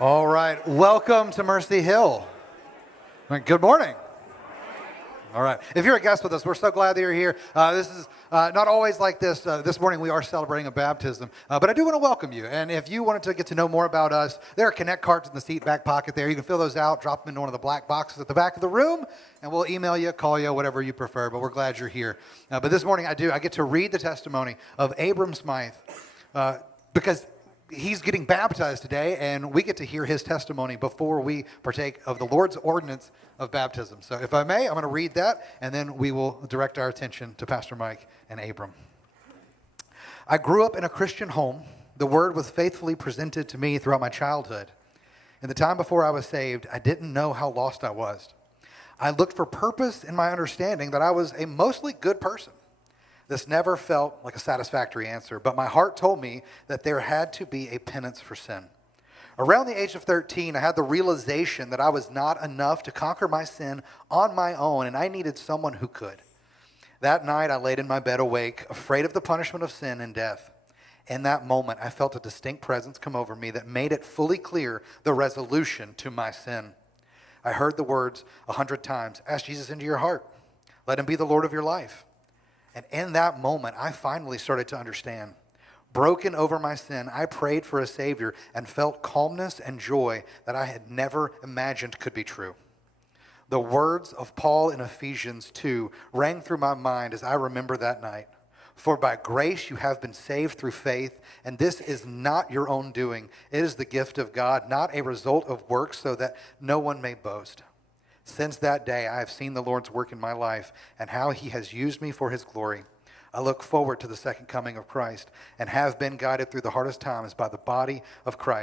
All right, welcome to Mercy Hill. Good morning. All right, if you're a guest with us, we're so glad that you're here. This is not always like this. This morning we are celebrating a baptism, but I do want to welcome you. And if you wanted to get to know more about us, there are Connect cards in the seat back pocket there. You can fill those out, drop them into one of the black boxes at the back of the room, and we'll email you, call you, whatever you prefer. But we're glad you're here. But this morning I get to read the testimony of Abram Smythe because he's getting baptized today, and we get to hear his testimony before we partake of the Lord's ordinance of baptism. So if I may, I'm going to read that, and then we will direct our attention to Pastor Mike and Abram. I grew up in a Christian home. The word was faithfully presented to me throughout my childhood. In the time before I was saved, I didn't know how lost I was. I looked for purpose in my understanding that I was a mostly good person. This never felt like a satisfactory answer, but my heart told me that there had to be a penance for sin. Around the age of 13, I had the realization that I was not enough to conquer my sin on my own, and I needed someone who could. That night, I laid in my bed awake, afraid of the punishment of sin and death. In that moment, I felt a distinct presence come over me that made it fully clear the resolution to my sin. I heard the words 100 times, ask Jesus into your heart. Let him be the Lord of your life. And in that moment, I finally started to understand. Broken over my sin, I prayed for a Savior and felt calmness and joy that I had never imagined could be true. The words of Paul in Ephesians 2 rang through my mind as I remember that night. For by grace you have been saved through faith, and this is not your own doing. It is the gift of God, not a result of works, so that no one may boast. Since that day, I have seen the Lord's work in my life and how he has used me for his glory. I look forward to the second coming of Christ and have been guided through the hardest times by the body of Christ.